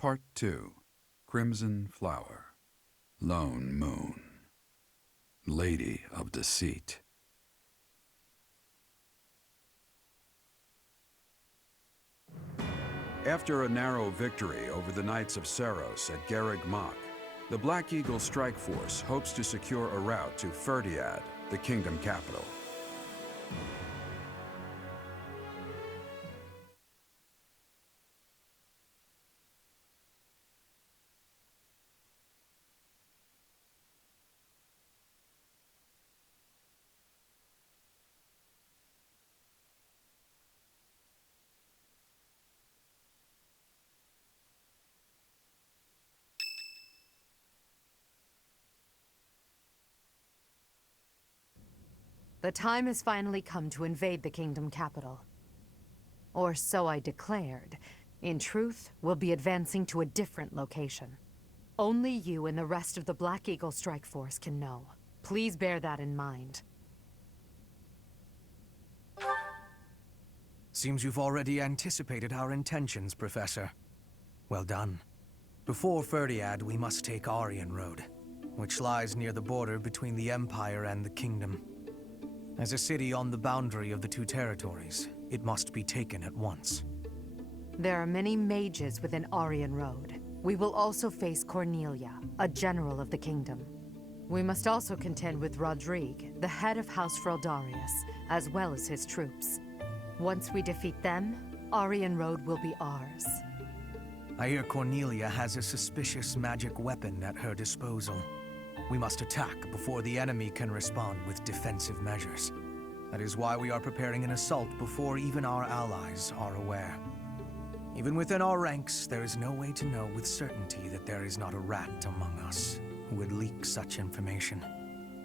Part 2. Crimson Flower. Lone Moon. Lady of Deceit. After a narrow victory over the Knights of Saros at Garreg Mach, the Black Eagle Strike Force hopes to secure a route to Ferdiad, the kingdom capital. The time has finally come to invade the kingdom capital. Or so I declared. In truth, we'll be advancing to a different location. Only you and the rest of the Black Eagle Strike Force can know. Please bear that in mind. Seems you've already anticipated our intentions, Professor. Well done. Before Ferdiad, we must take Aryan Road, which lies near the border between the Empire and the Kingdom. As a city on the boundary of the two territories, it must be taken at once. There are many mages within Aryan Road. We will also face Cornelia, a general of the kingdom. We must also contend with Rodrigue, the head of House Freldarius, as well as his troops. Once we defeat them, Aryan Road will be ours. I hear Cornelia has a suspicious magic weapon at her disposal. We must attack before the enemy can respond with defensive measures. That is why we are preparing an assault before even our allies are aware. Even within our ranks, there is no way to know with certainty that there is not a rat among us who would leak such information.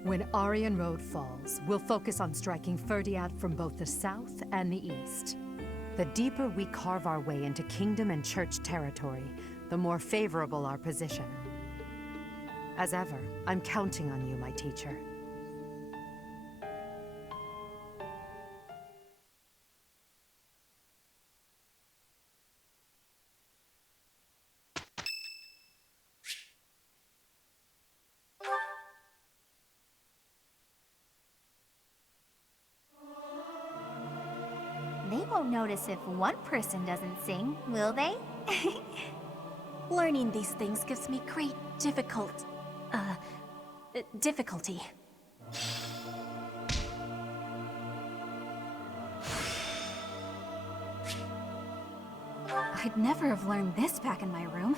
When Aryan Road falls, we'll focus on striking Ferdiad from both the south and the east. The deeper we carve our way into kingdom and church territory, the more favorable our position. As ever, I'm counting on you, my teacher. They won't notice if one person doesn't sing, will they? Learning these things gives me great difficulty. I'd never have learned this back in my room.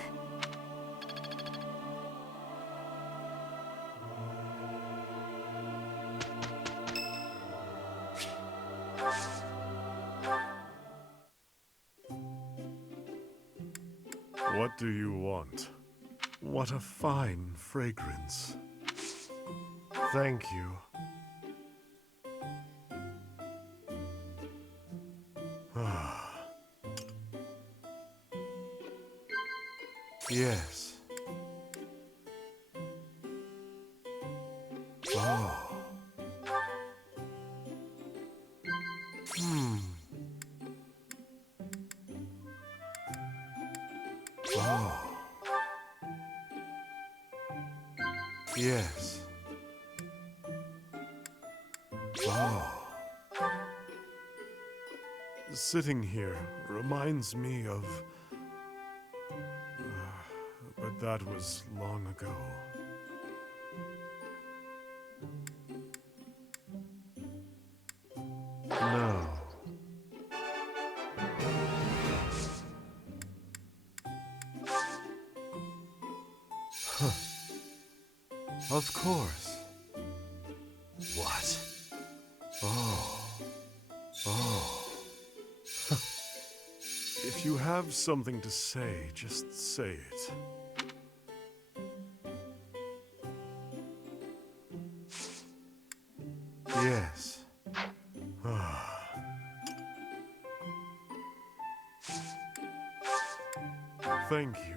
What do you want? What a fine fragrance. Thank you. Yes. Oh. Oh. Yes. Oh. Sitting here reminds me of... but that was long ago. No. Huh. Of course. What? Oh. Oh. If you have something to say, just say it. Yes. Thank you.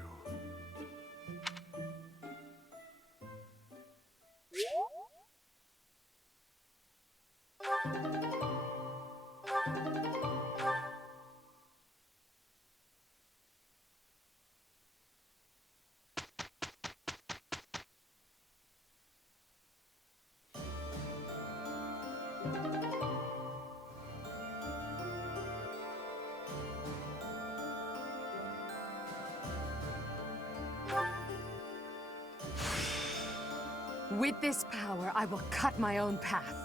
With this power, I will cut my own path.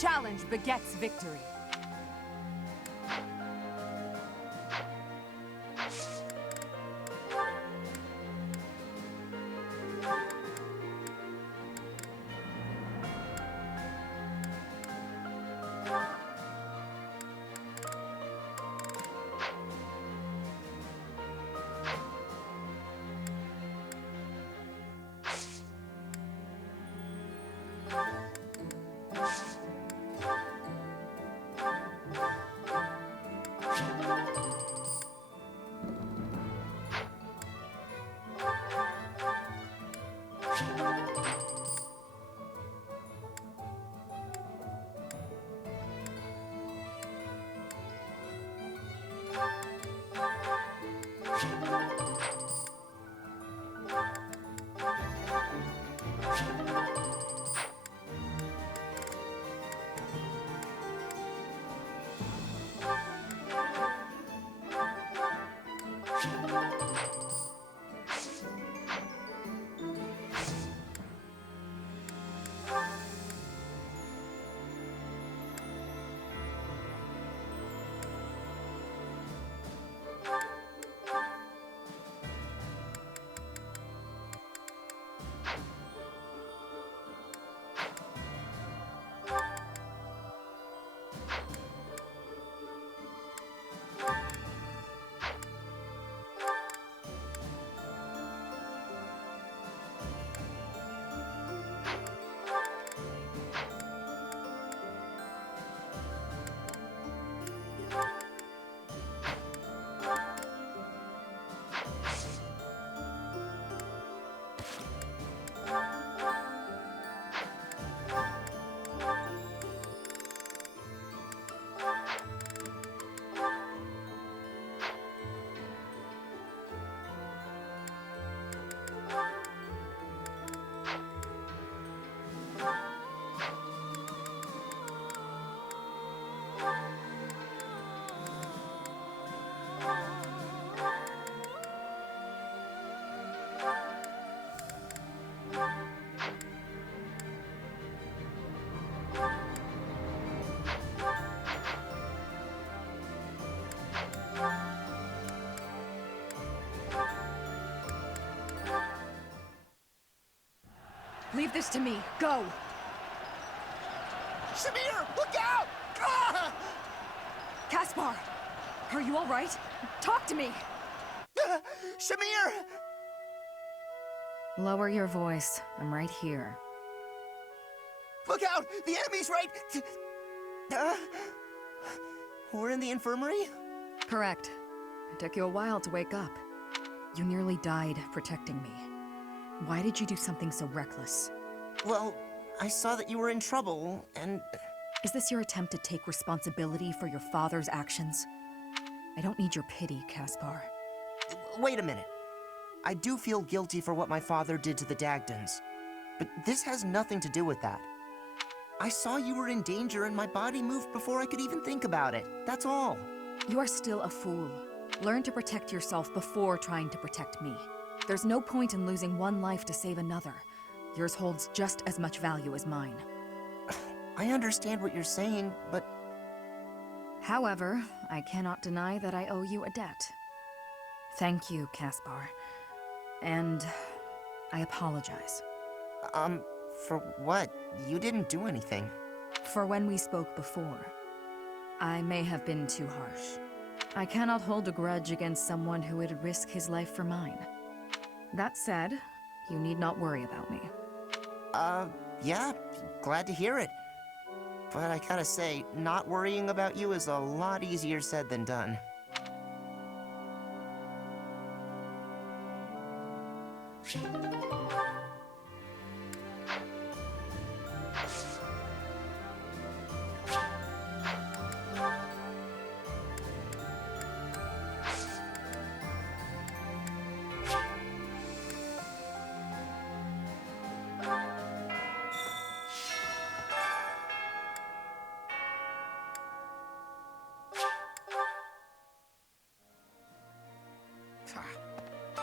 Challenge begets victory. Leave this to me. Go! Shamir, look out! Ah! Caspar! Are you all right? Talk to me! Shamir! Lower your voice. I'm right here. Look out! The enemy's right... We're in the infirmary? Correct. It took you a while to wake up. You nearly died protecting me. Why did you do something so reckless? Well, I saw that you were in trouble, and... Is this your attempt to take responsibility for your father's actions? I don't need your pity, Caspar. Wait a minute. I do feel guilty for what my father did to the Dagdans, but this has nothing to do with that. I saw you were in danger and my body moved before I could even think about it. That's all. You are still a fool. Learn to protect yourself before trying to protect me. There's no point in losing one life to save another. Yours holds just as much value as mine. I understand what you're saying, but... However, I cannot deny that I owe you a debt. Thank you, Caspar. And I apologize. For what? You didn't do anything. For when we spoke before, I may have been too harsh. I cannot hold a grudge against someone who would risk his life for mine. That said, you need not worry about me. Yeah, glad to hear it. But I gotta say, not worrying about you is a lot easier said than done.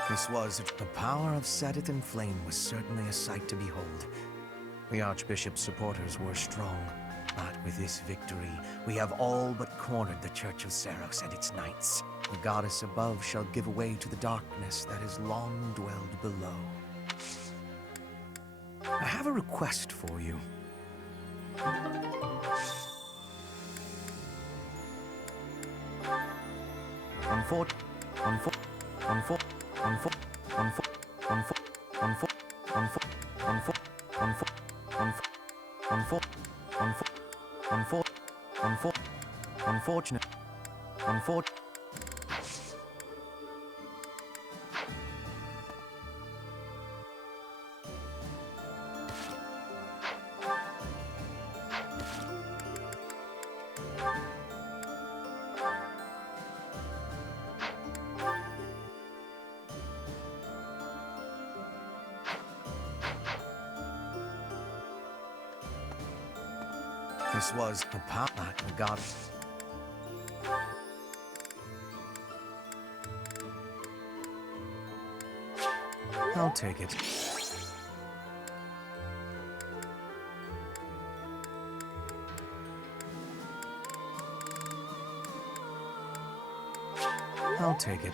This was the power of Set in Flame was certainly a sight to behold. The Archbishop's supporters were strong, but with this victory, we have all but cornered the Church of Seros and its knights. The goddess above shall give way to the darkness that has long dwelled below. I have a request for you. This was the power of the goddess. I'll take it. I'll take it.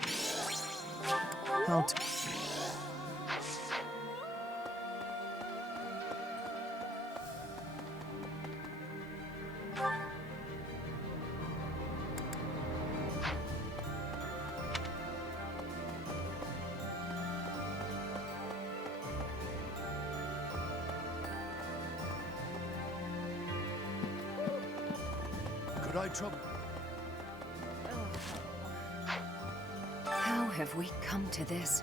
Could I trouble? How have we come to this?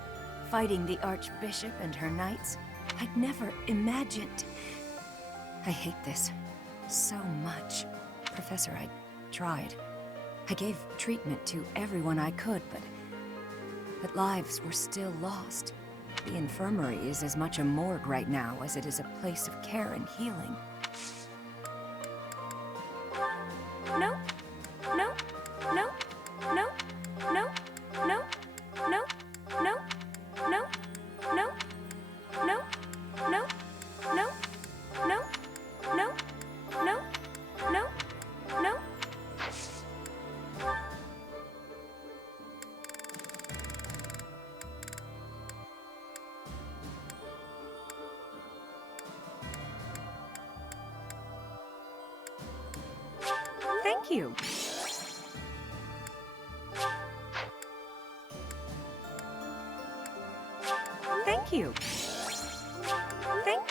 Fighting the Archbishop and her knights? I'd never imagined. I hate this so much. Professor, I tried. I gave treatment to everyone I could, but lives were still lost. The infirmary is as much a morgue right now as it is a place of care and healing. No, no, no, no, no, no, no, no, no, no, no, no, no, no, no, no, no, no. Thank you. Thank you. Thank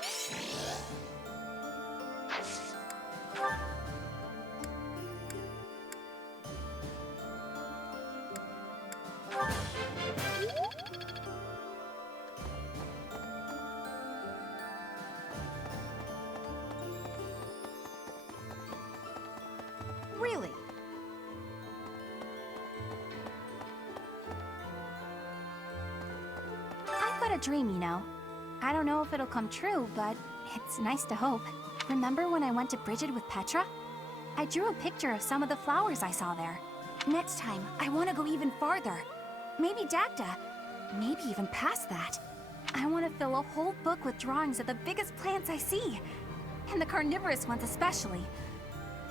Really? I've got a dream, you know. I don't know if it'll come true, but it's nice to hope. Remember when I went to Bridget with Petra? I drew a picture of some of the flowers I saw there. Next time, I want to go even farther. Maybe Dagda. Maybe even past that. I want to fill a whole book with drawings of the biggest plants I see. And the carnivorous ones especially.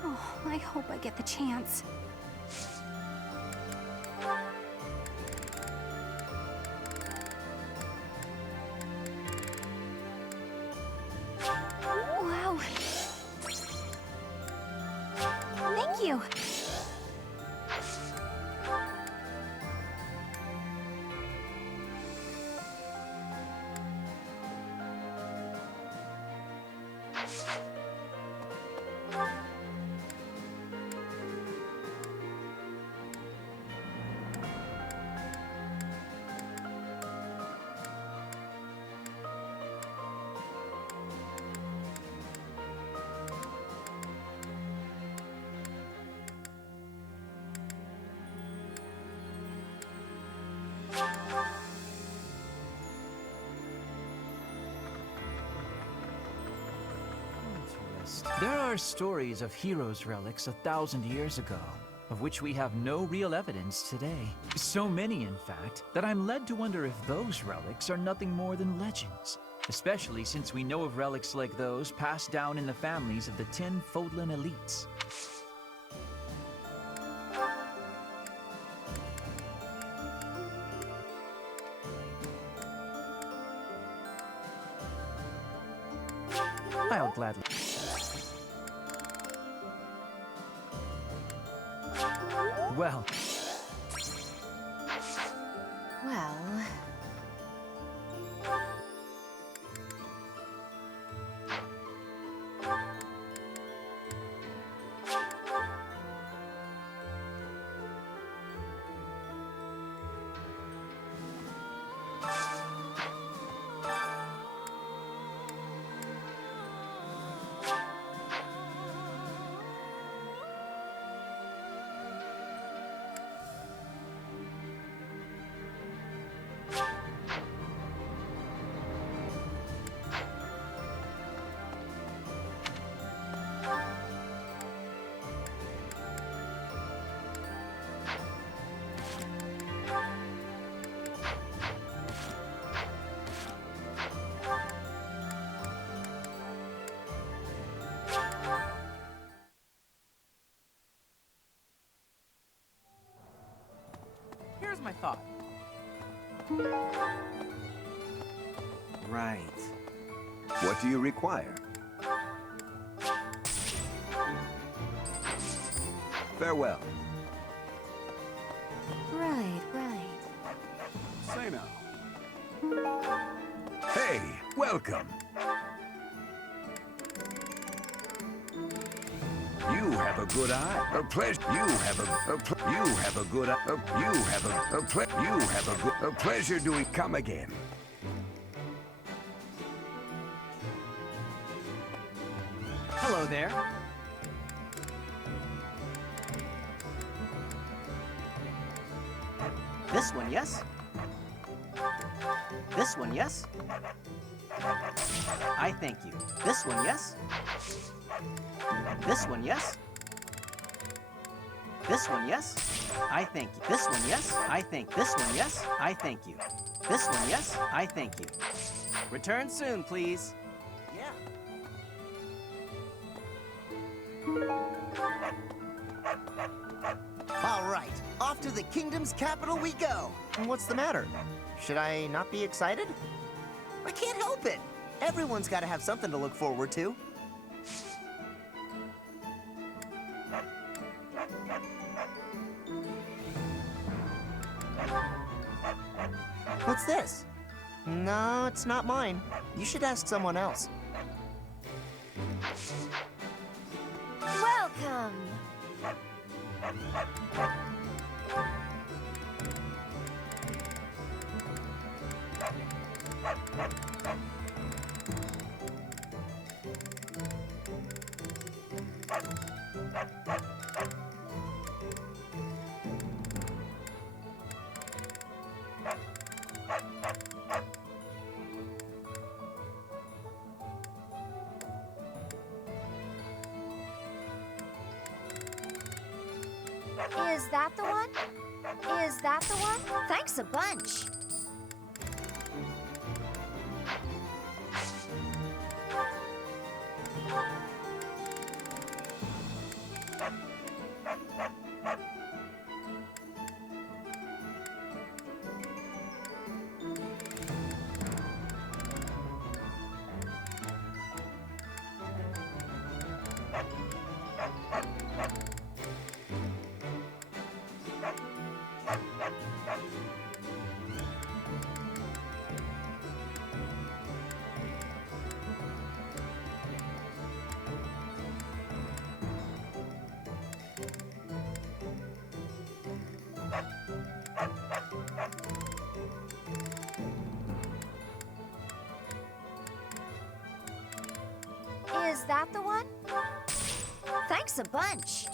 Oh, I hope I get the chance. past. There are stories of heroes' relics 1,000 years ago, of which we have no real evidence today. So many, in fact, that I'm led to wonder if those relics are nothing more than legends. Especially since we know of relics like those passed down in the families of the 10 Fodlan elites. I'll gladly. Well. Well... Here's my thought. Right. What do you require? Farewell. Right, right. Say now. Hey, welcome. You have a good eye. A pleasure. You have a good eye. You have a pleasure doing. Come again. Hello there. This one, yes? This one, yes? I thank you. This one, yes? This one, yes? This one, yes? I thank you. This one, yes? I thank. This one, yes? I thank you. This one, yes? I thank you. Return soon, please. Yeah. All right, off to the kingdom's capital we go. And what's the matter? Should I not be excited? I can't help it. Everyone's got to have something to look forward to. What's this? No, it's not mine. You should ask someone else. Welcome! Is that the one? Is that the one? Thanks a bunch. Is that the one? Thanks a bunch.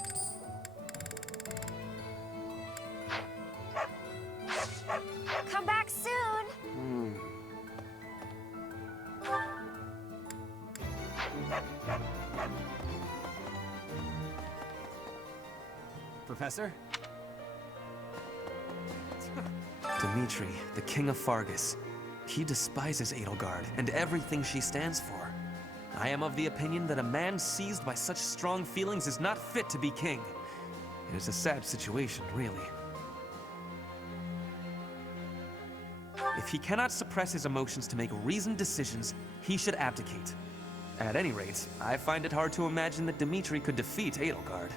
Come back soon. Professor. Dimitri, the king of Fargus. He despises Edelgard and everything she stands for. I am of the opinion that a man seized by such strong feelings is not fit to be king. It is a sad situation, really. If he cannot suppress his emotions to make reasoned decisions, he should abdicate. At any rate, I find it hard to imagine that Dimitri could defeat Edelgard.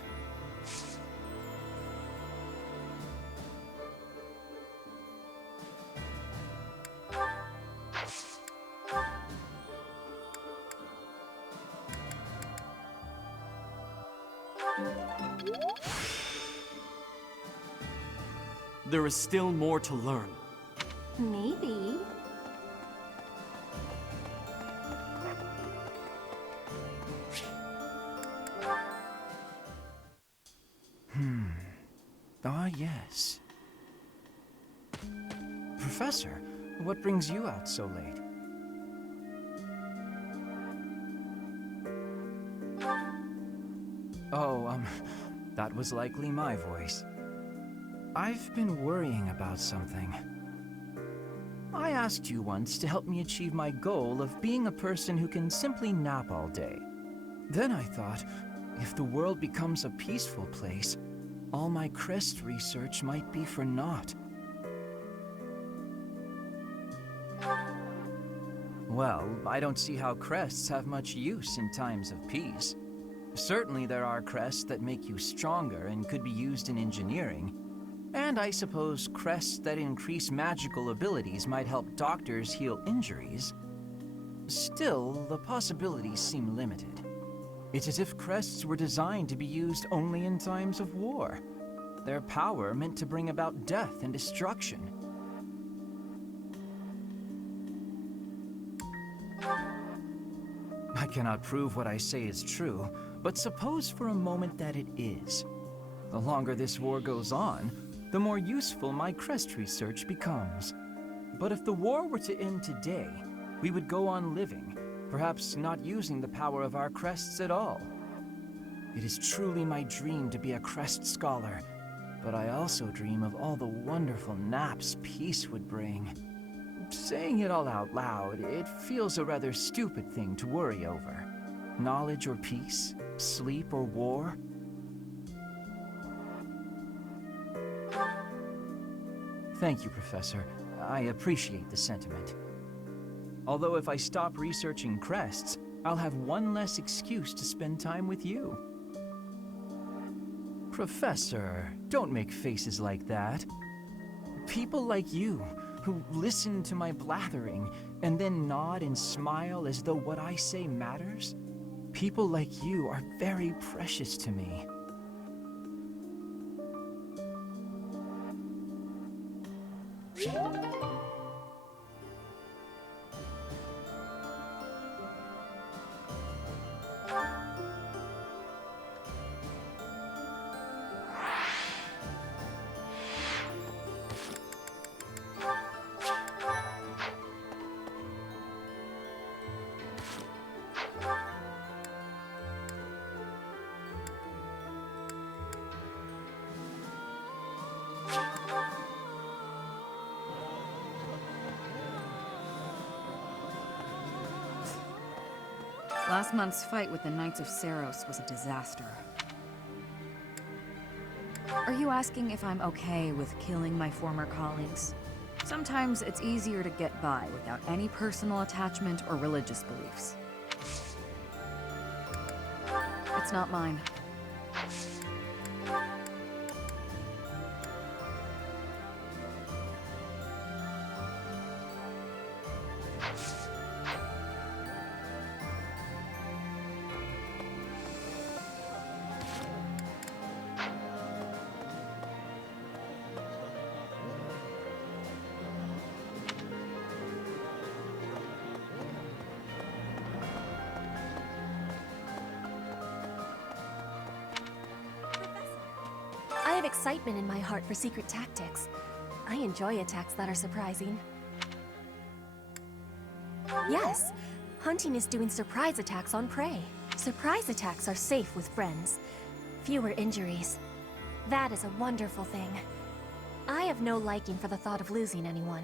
There is still more to learn. Maybe. Ah, yes. Professor, what brings you out so late? Oh, that was likely my voice. I've been worrying about something. I asked you once to help me achieve my goal of being a person who can simply nap all day. Then I thought, if the world becomes a peaceful place, all my crest research might be for naught. Well, I don't see how crests have much use in times of peace. Certainly there are crests that make you stronger and could be used in engineering. And I suppose crests that increase magical abilities might help doctors heal injuries. Still, the possibilities seem limited. It's as if crests were designed to be used only in times of war. Their power meant to bring about death and destruction. I cannot prove what I say is true, but suppose for a moment that it is. The longer this war goes on, the more useful my crest research becomes. But if the war were to end today, we would go on living, perhaps not using the power of our crests at all. It is truly my dream to be a crest scholar, but I also dream of all the wonderful naps peace would bring. Saying it all out loud, it feels a rather stupid thing to worry over. Knowledge or peace, sleep or war. Thank you, Professor. I appreciate the sentiment. Although if I stop researching crests, I'll have one less excuse to spend time with you. Professor, don't make faces like that. People like you, who listen to my blathering and then nod and smile as though what I say matters, people like you are very precious to me. Last month's fight with the Knights of Seros was a disaster. Are you asking if I'm okay with killing my former colleagues? Sometimes it's easier to get by without any personal attachment or religious beliefs. It's not mine. I have excitement in my heart for secret tactics. I enjoy attacks that are surprising. Yes, hunting is doing surprise attacks on prey. Surprise attacks are safe with friends. Fewer injuries. That is a wonderful thing. I have no liking for the thought of losing anyone.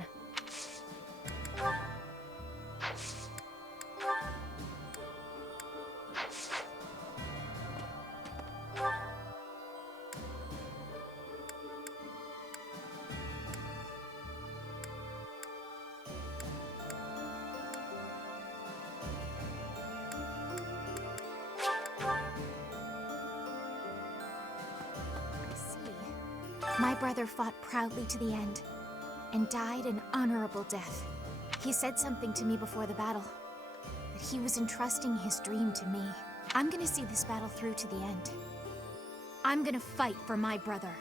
My brother fought proudly to the end, and died an honorable death. He said something to me before the battle, that he was entrusting his dream to me. I'm gonna see this battle through to the end. I'm gonna fight for my brother.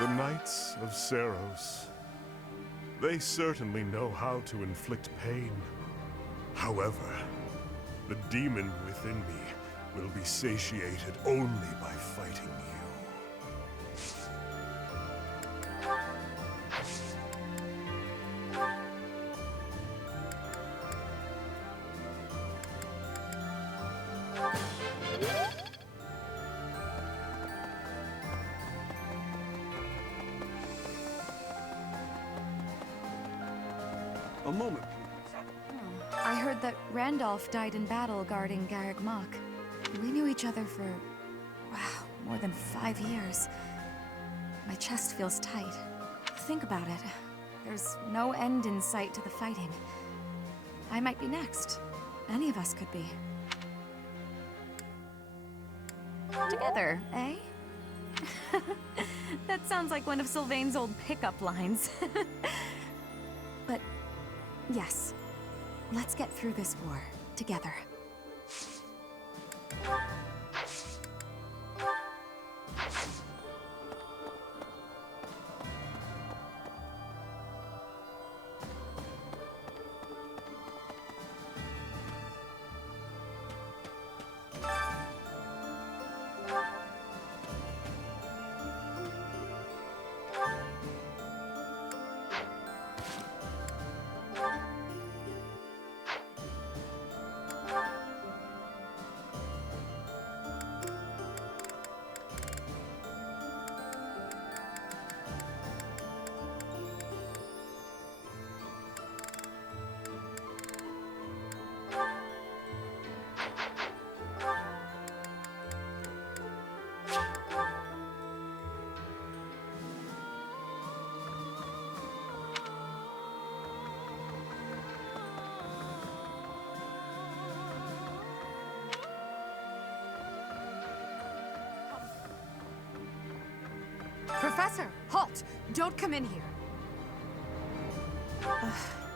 The Knights of Seros. They certainly know how to inflict pain. However, the demon within me will be satiated only by fighting you. A moment. I heard that Randolph died in battle guarding Garreg Mach. We knew each other for, wow, more than 5 years. My chest feels tight. Think about it. There's no end in sight to the fighting. I might be next. Any of us could be. Together, eh? That sounds like one of Sylvain's old pickup lines. But yes, let's get through this war together. Professor, halt! Don't come in here.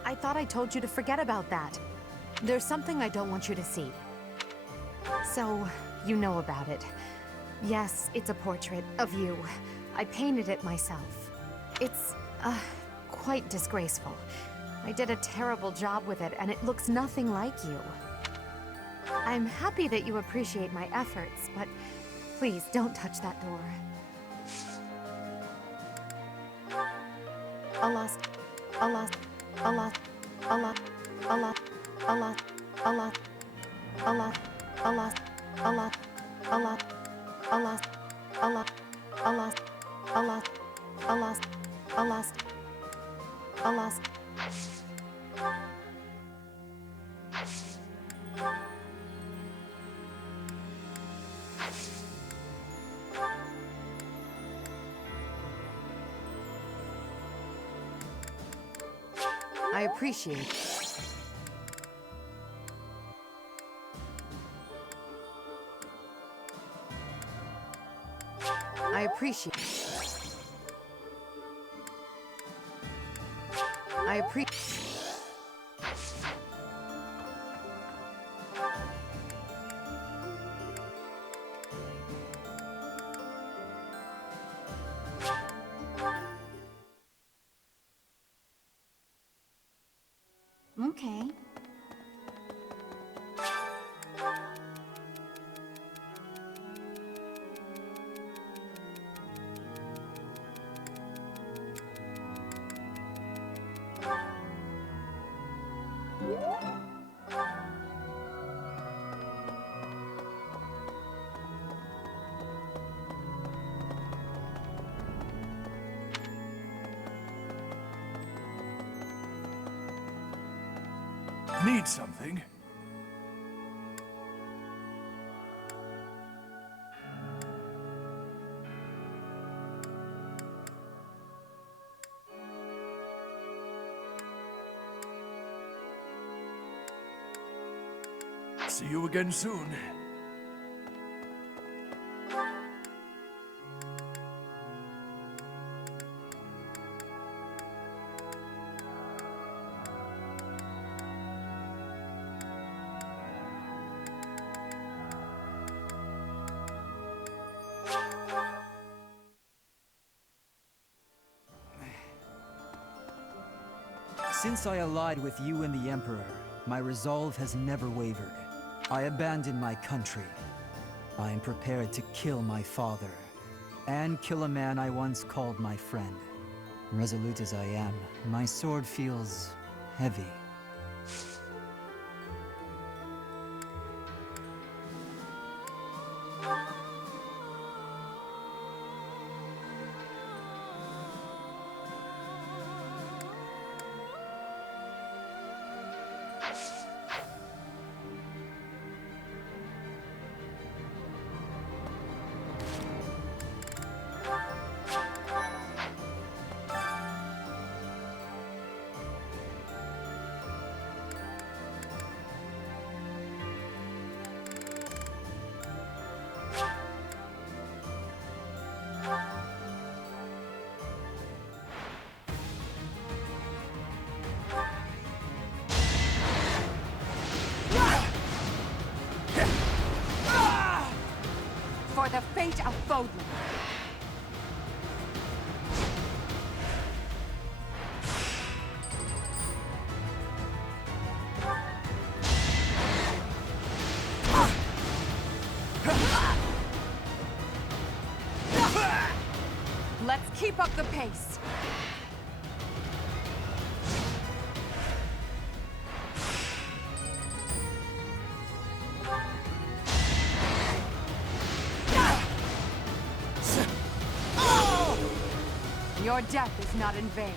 I thought I told you to forget about that. There's something I don't want you to see. So, you know about it. Yes, it's a portrait of you. I painted it myself. It's, quite disgraceful. I did a terrible job with it, and it looks nothing like you. I'm happy that you appreciate my efforts, but please don't touch that door. Alas, alas, alas, alas, alas, alas, alas, alas, alas, alas, alas, alas, alas, alas, alas, alas, alas, alas. I appreciate it. I appreciate it. I appreciate it. Okay. Need something? See you again soon. Since I allied with you and the Emperor, my resolve has never wavered. I abandoned my country. I am prepared to kill my father, and kill a man I once called my friend. Resolute as I am, my sword feels heavy. For the fate of Bodlin. Let's keep up the pace. Your death is not in vain.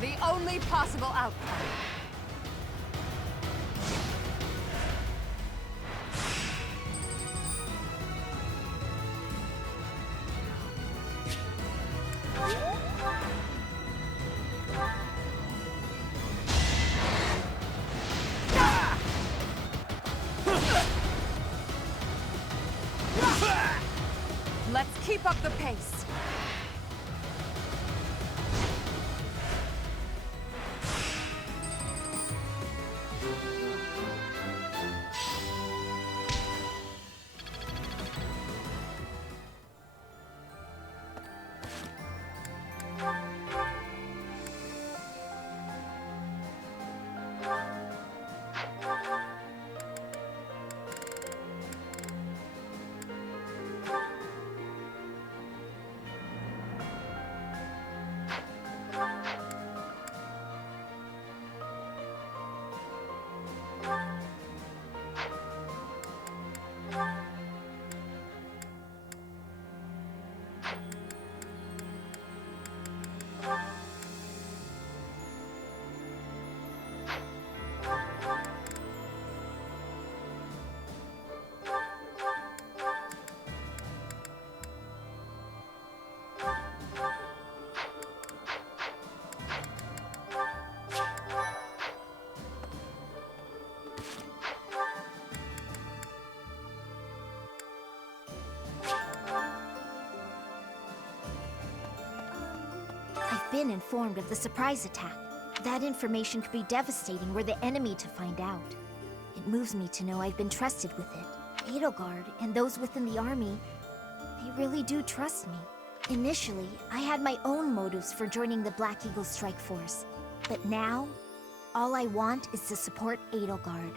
The only possible outcome. Let's keep up the pace. I've been informed of the surprise attack. That information could be devastating were the enemy to find out. It moves me to know I've been trusted with it. Edelgard and those within the army, they really do trust me. Initially, I had my own motives for joining the Black Eagle Strike Force. But now, all I want is to support Edelgard.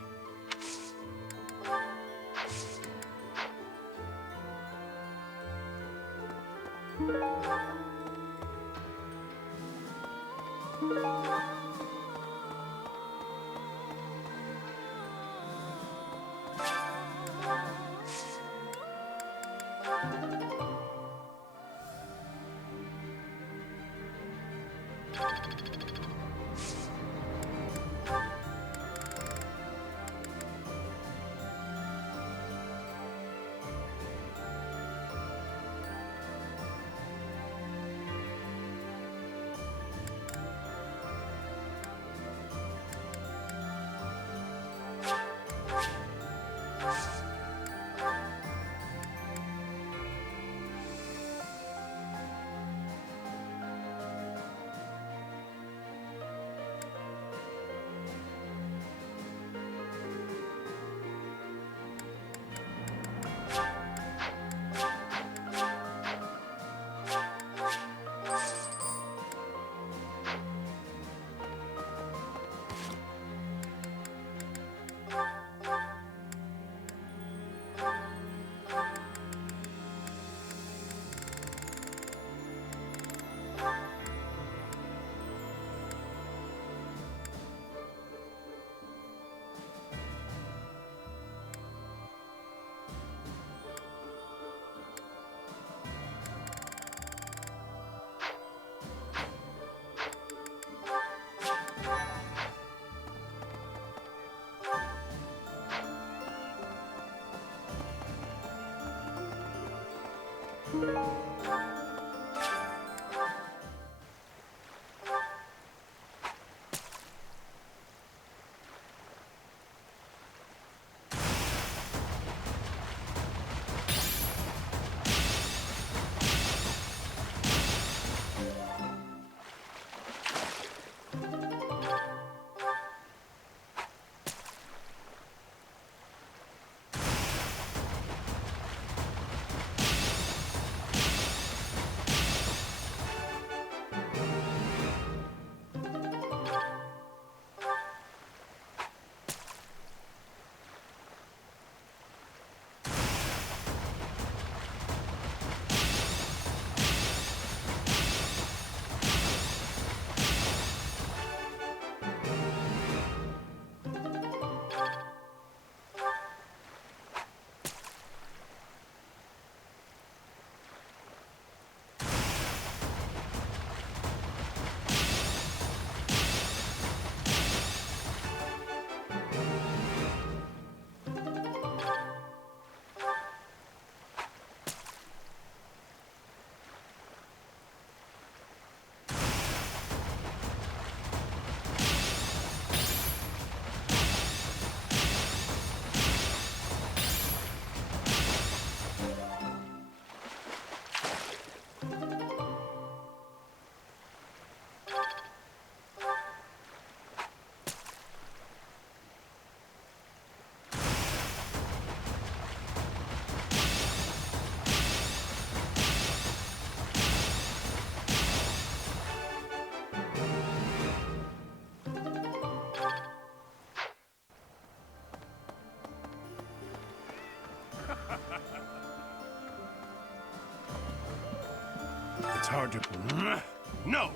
It's hard to... No!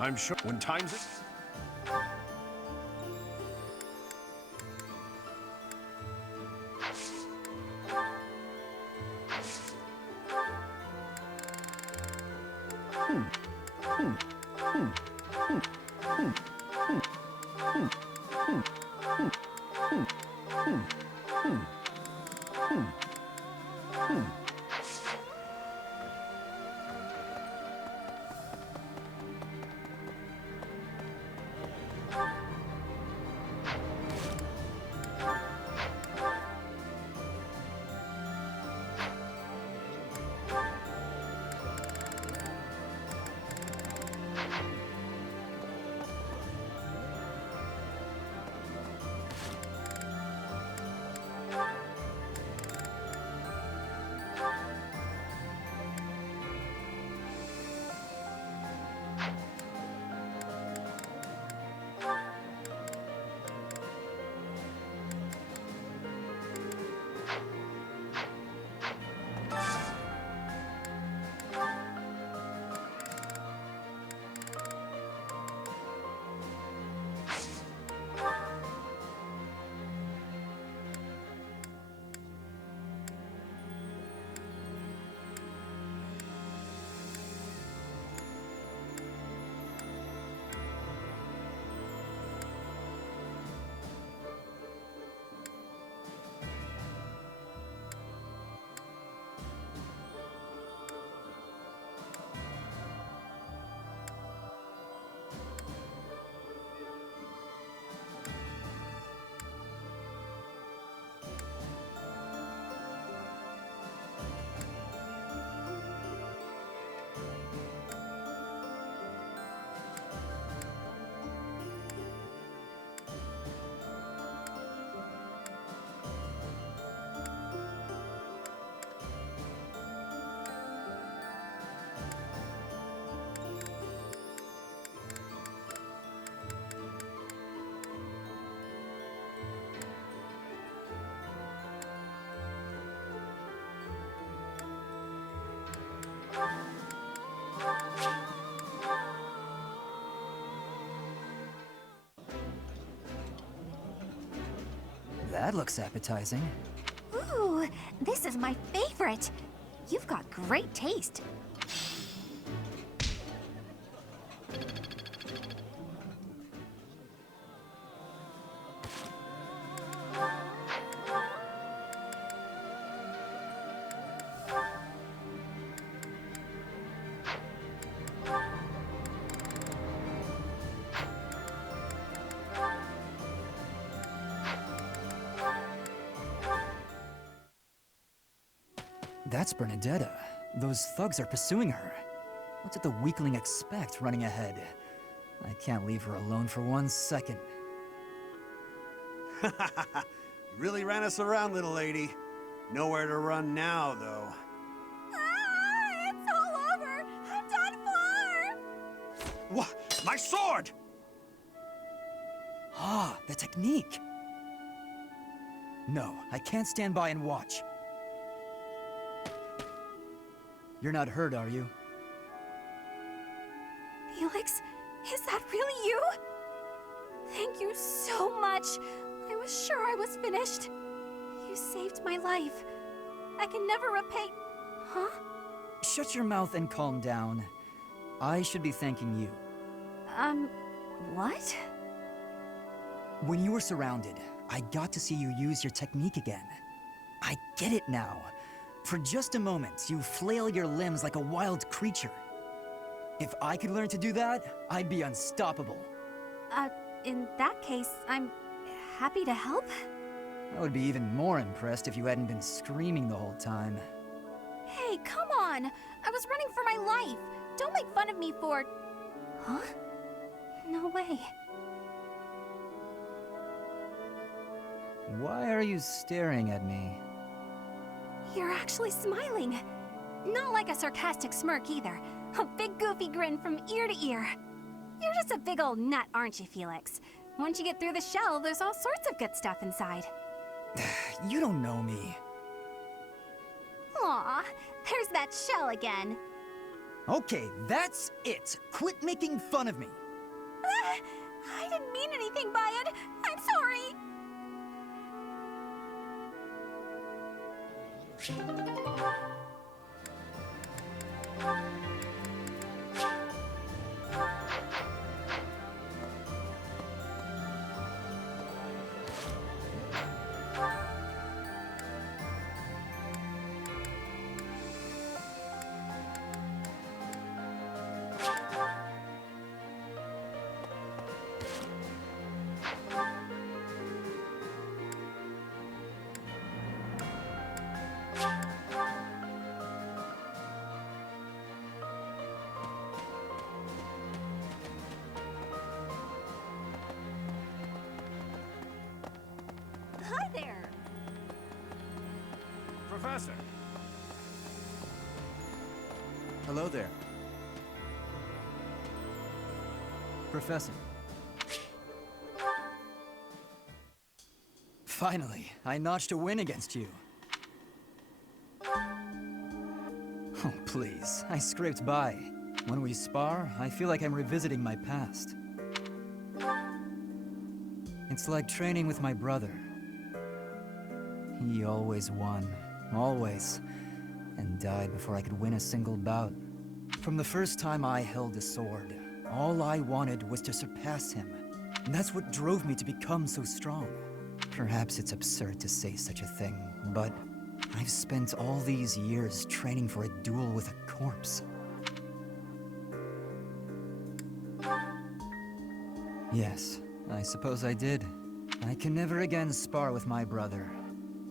I'm sure when times it... That looks appetizing. Ooh, this is my favorite. You've got great taste. That's Bernadetta. Those thugs are pursuing her. What did the weakling expect running ahead? I can't leave her alone for 1 second. You really ran us around, little lady. Nowhere to run now, though. Ah, it's all over! I'm done for! What? My sword! Ah, the technique! No, I can't stand by and watch. You're not hurt, are you? Felix, is that really you? Thank you so much. I was sure I was finished. You saved my life. I can never repay... Huh? Shut your mouth and calm down. I should be thanking you. What? When you were surrounded, I got to see you use your technique again. I get it now. For just a moment, you flail your limbs like a wild creature. If I could learn to do that, I'd be unstoppable. In that case, I'm happy to help. I would be even more impressed if you hadn't been screaming the whole time. Hey, come on! I was running for my life! Don't make fun of me for... Huh? No way. Why are you staring at me? You're actually smiling. Not like a sarcastic smirk either. A big goofy grin from ear to ear. You're just a big old nut, aren't you, Felix? Once you get through the shell, there's all sorts of good stuff inside. You don't know me. Aw, there's that shell again. Okay, that's it. Quit making fun of me. I didn't mean anything by it. I'm sorry. Hi there. Professor! Hello there. Professor. Finally, I notched a win against you. Oh, please. I scraped by. When we spar, I feel like I'm revisiting my past. It's like training with my brother. He always won. Always. And died before I could win a single bout. From the first time I held a sword, all I wanted was to surpass him. And that's what drove me to become so strong. Perhaps it's absurd to say such a thing, but I've spent all these years training for a duel with a corpse. Yes, I suppose I did. I can never again spar with my brother.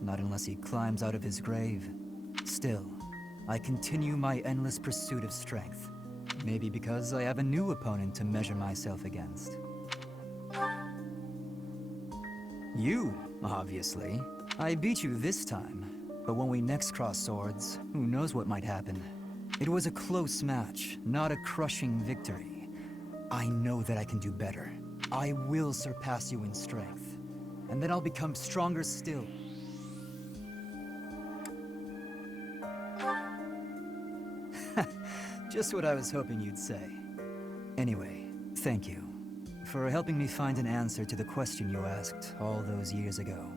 Not unless he climbs out of his grave. Still, I continue my endless pursuit of strength. Maybe because I have a new opponent to measure myself against. You, obviously. I beat you this time, but when we next cross swords, who knows what might happen. It was a close match, not a crushing victory. I know that I can do better. I will surpass you in strength, and then I'll become stronger still. Just what I was hoping you'd say. Anyway, thank you for helping me find an answer to the question you asked all those years ago.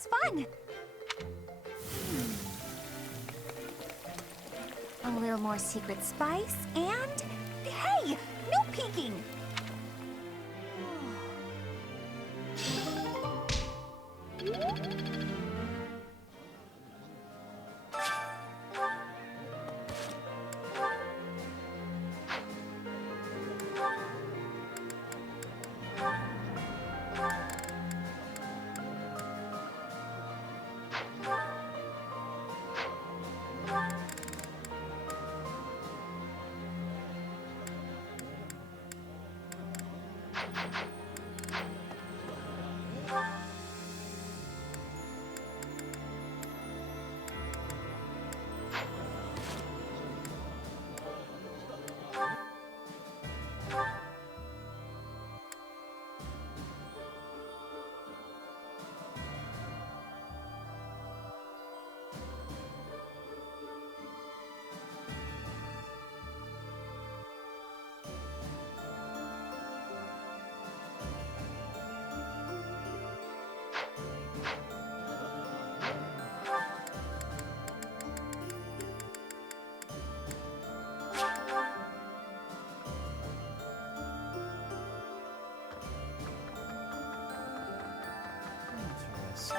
sounds fun. A little more secret spice, and... Hey! No peeking!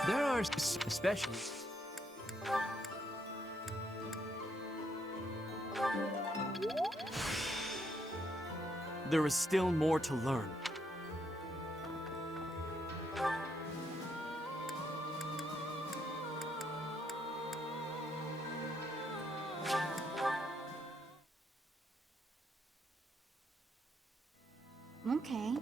There are especially. There is still more to learn. Okay.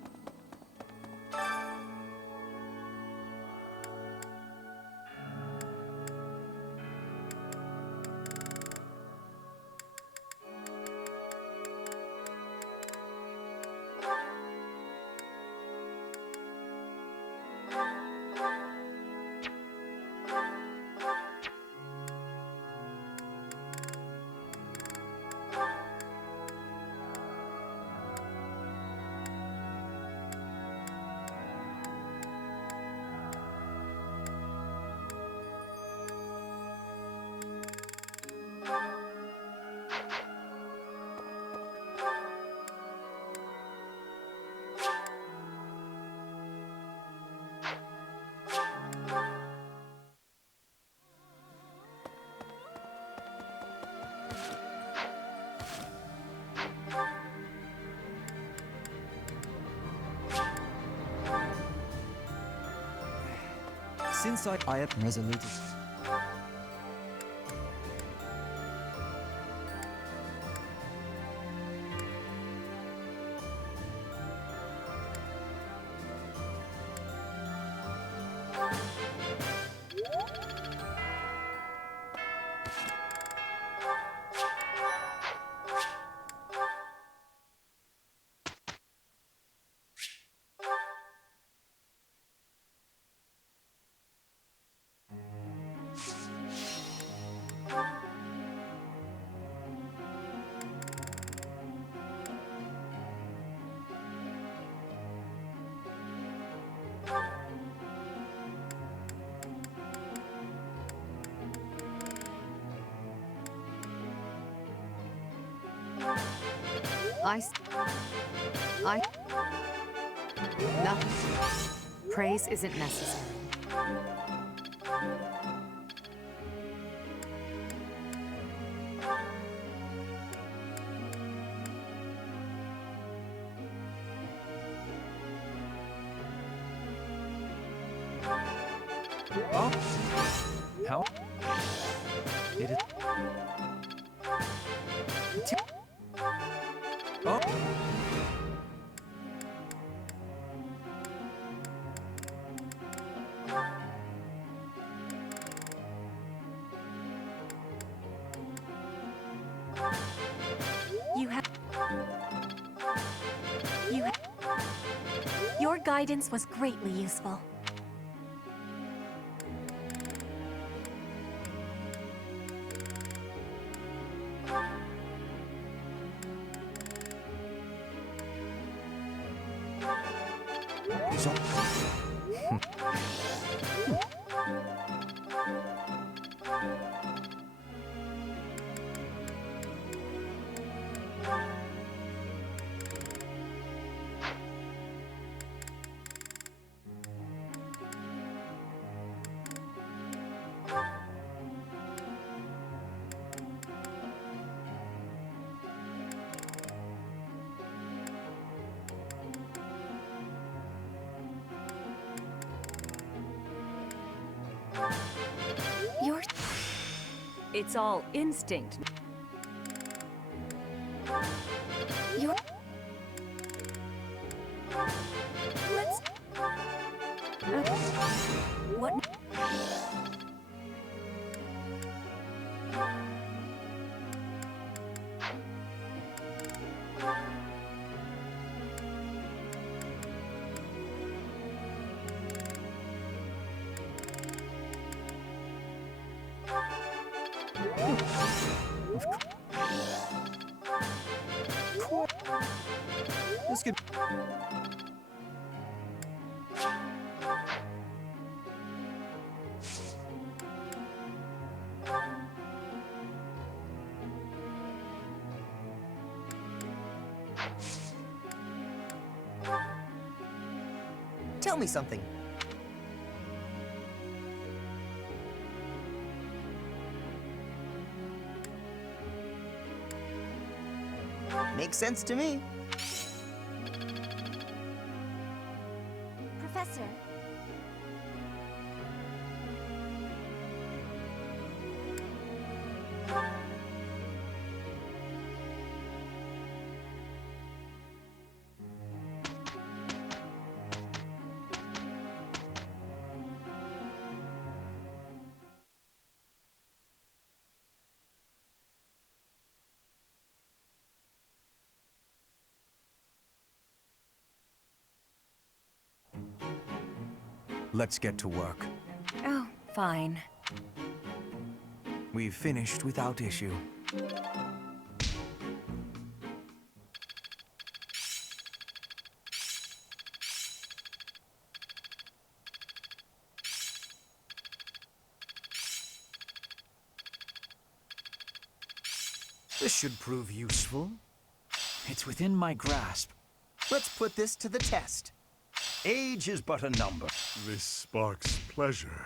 Since I have resoluted. Nothing. Praise isn't necessary. Oh? How? It is. Oh? Your guidance was greatly useful. It's all instinct. You're... Let's... What? This could... Tell me something. Makes sense to me. Professor. Let's get to work. Oh, fine. We've finished without issue. This should prove useful. It's within my grasp. Let's put this to the test. Age is but a number. This sparks pleasure.